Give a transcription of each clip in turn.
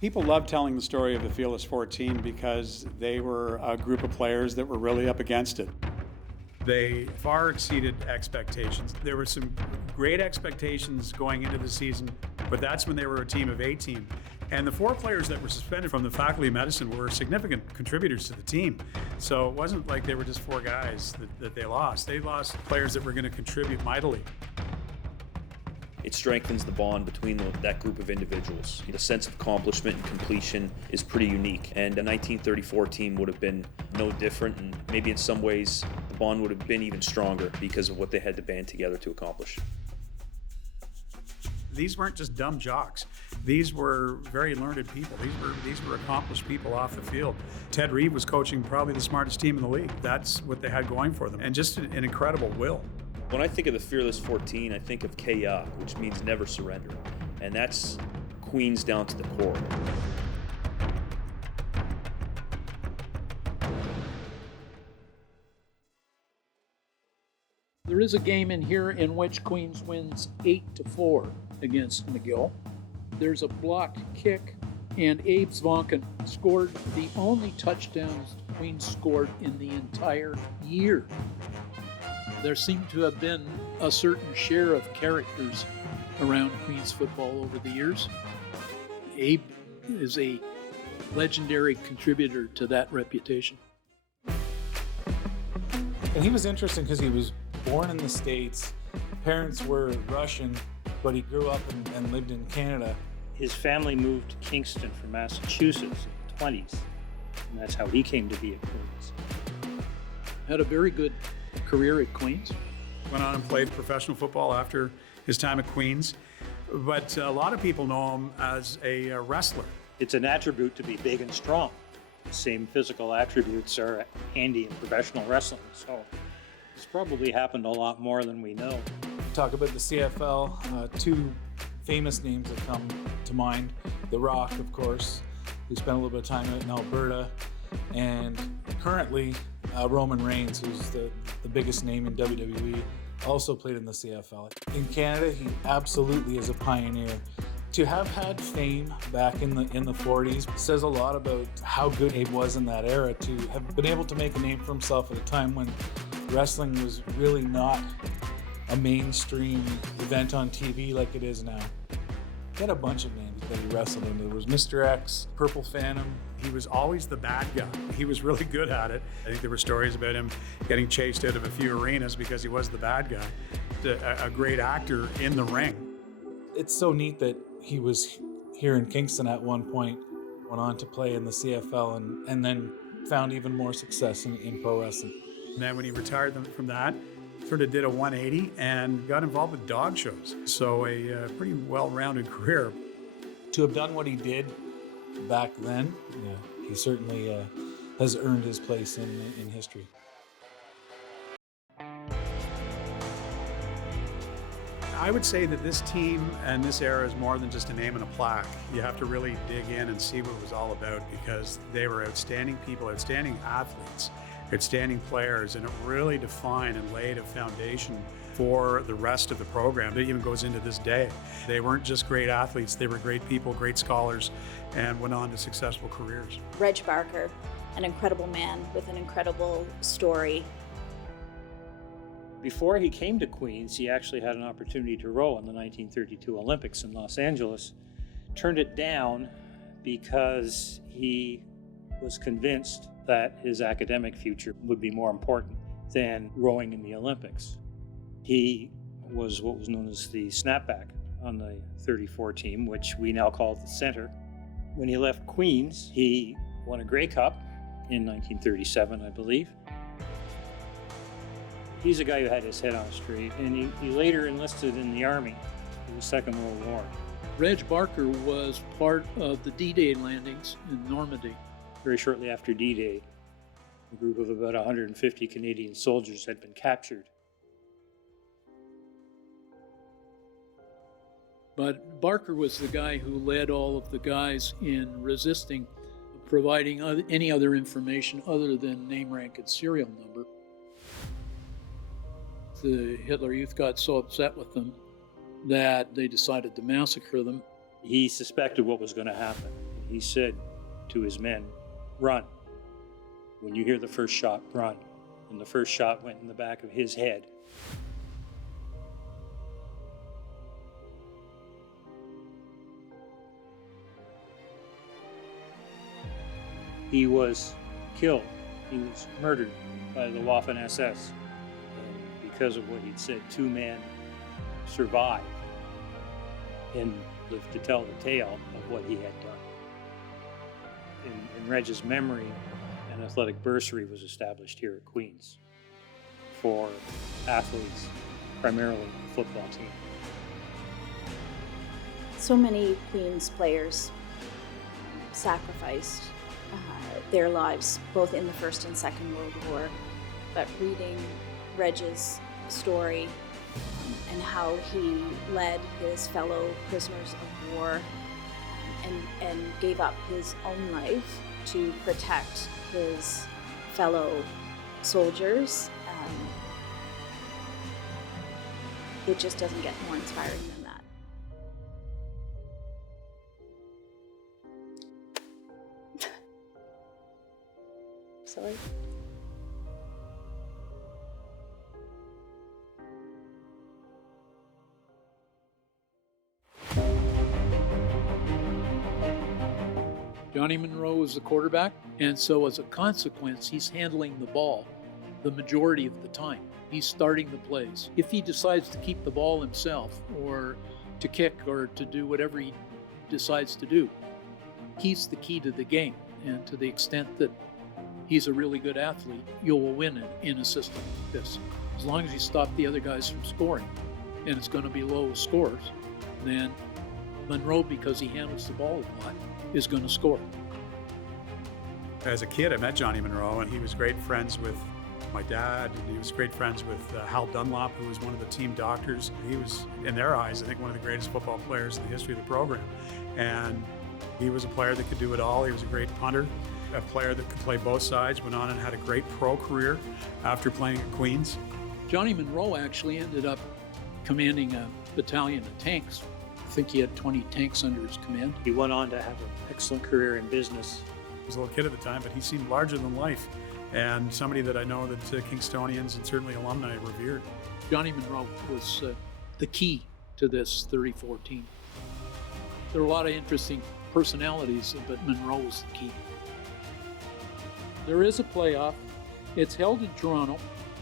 People love telling the story of the Fearless 14 because they were a group of players that were really up against it. They far exceeded expectations. There were some great expectations going into the season, but that's when they were a team of 18. And the 4 players that were suspended from the Faculty of Medicine were significant contributors to the team. So it wasn't like they were just 4 guys that they lost. They lost players that were going to contribute mightily. It strengthens the bond between that group of individuals. The sense of accomplishment and completion is pretty unique, and a 1934 team would have been no different, and maybe in some ways the bond would have been even stronger because of what they had to band together to accomplish. These weren't just dumb jocks. These were very learned people. These were accomplished people off the field. Ted Reed was coaching probably the smartest team in the league. That's what they had going for them, and just an incredible will. When I think of the Fearless 14, I think of Kaya, which means never surrender. And that's Queens down to the core. There is a game in here in which Queens wins 8-4 against McGill. There's a blocked kick, and Abe Zvonkin scored the only touchdowns Queens scored in the entire year. There seemed to have been a certain share of characters around Queens football over the years. Abe is a legendary contributor to that reputation. And he was interesting because he was born in the States. Parents were Russian, but he grew up and lived in Canada. His family moved to Kingston from Massachusetts in the 20s, and that's how he came to be at Queens. Had a very good career at Queens. Went on and played professional football after his time at Queens, but a lot of people know him as a wrestler. It's an attribute to be big and strong. The same physical attributes are handy in professional wrestling, so it's probably happened a lot more than we know. Talk about the CFL, 2 famous names that come to mind. The Rock, of course, who spent a little bit of time out in Alberta, and currently Roman Reigns, who's the biggest name in WWE, also played in the CFL. In Canada, he absolutely is a pioneer. To have had fame back in the 40s says a lot about how good Abe was in that era, to have been able to make a name for himself at a time when wrestling was really not a mainstream event on TV like it is now. He had a bunch of names that he wrestled in. There was Mr. X, Purple Phantom. He was always the bad guy. He was really good at it. I think there were stories about him getting chased out of a few arenas because he was the bad guy. A great actor in the ring. It's so neat that he was here in Kingston at one point, went on to play in the CFL, and then found even more success in pro wrestling. And then when he retired from that, sort of did a 180 and got involved with dog shows. So a pretty well-rounded career. To have done what he did back then, he certainly has earned his place in history. I would say that this team and this era is more than just a name and a plaque. You have to really dig in and see what it was all about, because they were outstanding people, outstanding athletes, outstanding players, and it really defined and laid a foundation for the rest of the program that even goes into this day. They weren't just great athletes, they were great people, great scholars, and went on to successful careers. Reg Barker, an incredible man with an incredible story. Before he came to Queens, he actually had an opportunity to row in the 1932 Olympics in Los Angeles. Turned it down because he was convinced that his academic future would be more important than rowing in the Olympics. He was what was known as the snapback on the 34 team, which we now call the center. When he left Queens, he won a Grey Cup in 1937, I believe. He's a guy who had his head on straight, and he later enlisted in the Army in the Second World War. Reg Barker was part of the D-Day landings in Normandy. Very shortly after D-Day, a group of about 150 Canadian soldiers had been captured. But Barker was the guy who led all of the guys in resisting providing any other information other than name, rank, and serial number. The Hitler Youth got so upset with them that they decided to massacre them. He suspected what was going to happen. he said to his men, "Run. When you hear the first shot, run." And the first shot went in the back of his head. He was killed. He was murdered by the Waffen SS. And because of what he'd said, 2 men survived and lived to tell the tale of what he had done. In Reg's memory, an athletic bursary was established here at Queen's for athletes, primarily the football team. So many Queen's players sacrificed their lives both in the First and Second World War, but reading Reg's story and how he led his fellow prisoners of war and gave up his own life to protect his fellow soldiers, it just doesn't get more inspiring than that. Sorry. Johnny Monroe is the quarterback, and so as a consequence, he's handling the ball the majority of the time. He's starting the plays. If he decides to keep the ball himself, or to kick, or to do whatever he decides to do, he's the key to the game. And to the extent that he's a really good athlete, you will win in a system like this. As long as you stop the other guys from scoring, and it's going to be low scores, then Monroe, because he handles the ball a lot, is going to score. As a kid, I met Johnny Monroe, and he was great friends with my dad, and he was great friends with Hal Dunlop, who was one of the team doctors. He was, in their eyes, I think one of the greatest football players in the history of the program. And he was a player that could do it all. He was a great punter, a player that could play both sides, went on and had a great pro career after playing at Queen's. Johnny Monroe actually ended up commanding a battalion of tanks. I think he had 20 tanks under his command. He went on to have an excellent career in business. He was a little kid at the time, but he seemed larger than life, and somebody that I know that Kingstonians and certainly alumni revered. Johnny Monroe was the key to this 34 team. There are a lot of interesting personalities, but Monroe was the key. There is a playoff. It's held in Toronto.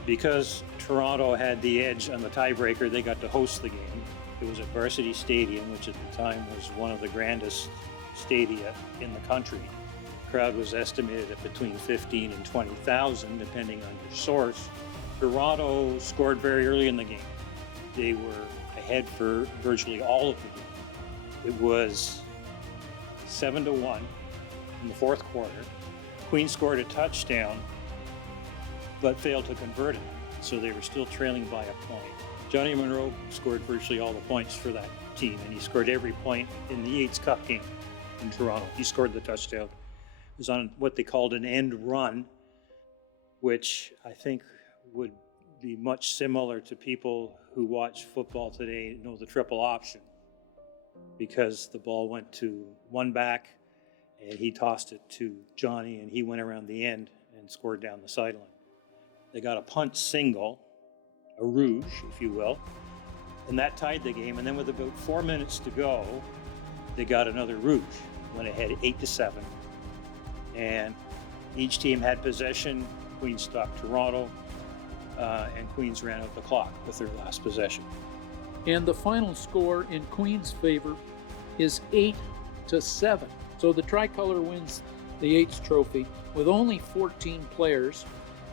Because Toronto had the edge on the tiebreaker, they got to host the game. It was at Varsity Stadium, which at the time was one of the grandest stadia in the country. The crowd was estimated at between 15 and 20,000, depending on your source. Toronto scored very early in the game. They were ahead for virtually all of the game. It was 7-1 in the fourth quarter. Queen scored a touchdown, but failed to convert it, so they were still trailing by a point. Johnny Monroe scored virtually all the points for that team, and he scored every point in the Yates Cup game in Toronto. He scored the touchdown. It was on what they called an end run, which I think would be much similar to people who watch football today know the triple option, because the ball went to one back, and he tossed it to Johnny, and he went around the end and scored down the sideline. They got a punt single, a rouge, if you will, and that tied the game. And then with about 4 minutes to go, they got another rouge, went ahead 8-7. And each team had possession. Queens stopped Toronto, and Queens ran out the clock with their last possession. And the final score in Queen's favor is 8-7. So the Tricolor wins the Yates Trophy with only 14 players.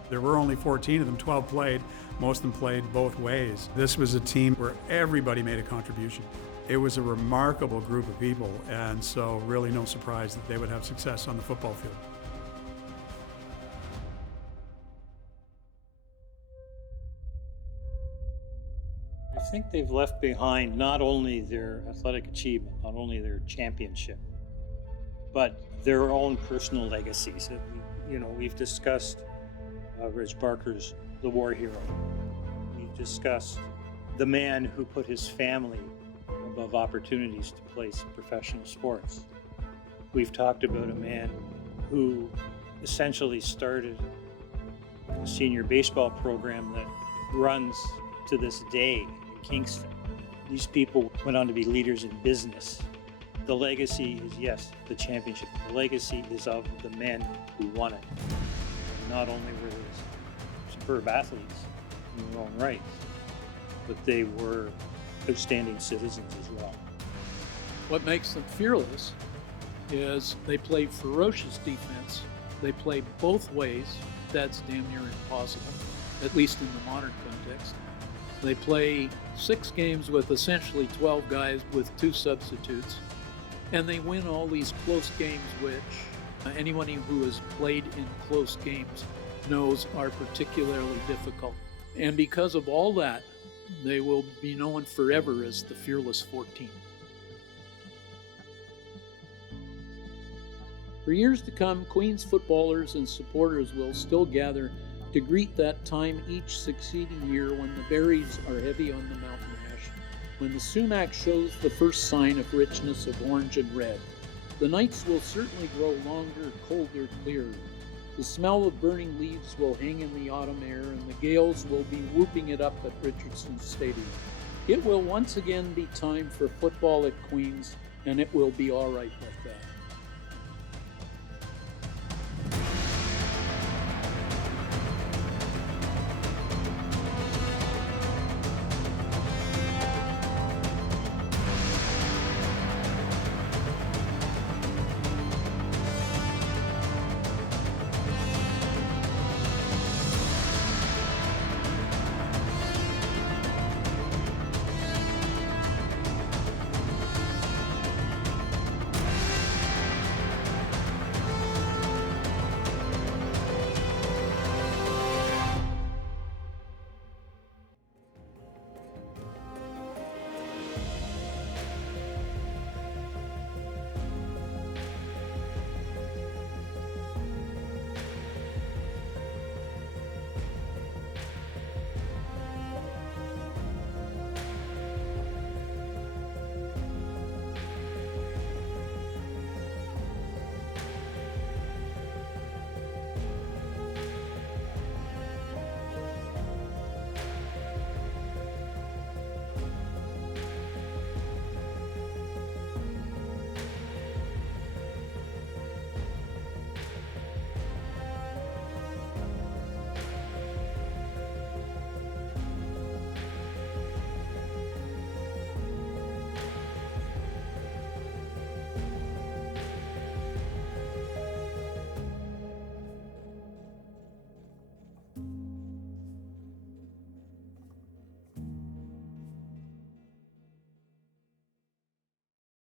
There were only 14 of them, 12 played. Most of them played both ways. This was a team where everybody made a contribution. It was a remarkable group of people, and so really no surprise that they would have success on the football field. I think they've left behind not only their athletic achievement, not only their championship, but their own personal legacies. We've discussed Reg Barker's The War Hero. We've discussed the man who put his family above opportunities to play professional sports. We've talked about a man who essentially started a senior baseball program that runs to this day in Kingston. These people went on to be leaders in business. The legacy is, yes, the championship. The legacy is of the men who won it. Not only were they superb athletes in their own right, but they were outstanding citizens as well. What makes them fearless is they play ferocious defense. They play both ways. That's damn near impossible, at least in the modern context. They play 6 games with essentially 12 guys with 2 substitutes, and they win all these close games, which anyone who has played in close games knows are particularly difficult. And because of all that, they will be known forever as the Fearless 14. For years to come, Queen's footballers and supporters will still gather to greet that time each succeeding year when the berries are heavy on the mountain ash, when the sumac shows the first sign of richness of orange and red. The nights will certainly grow longer, colder, clearer. The smell of burning leaves will hang in the autumn air, and the gales will be whooping it up at Richardson Stadium. It will once again be time for football at Queen's, and it will be all right like that.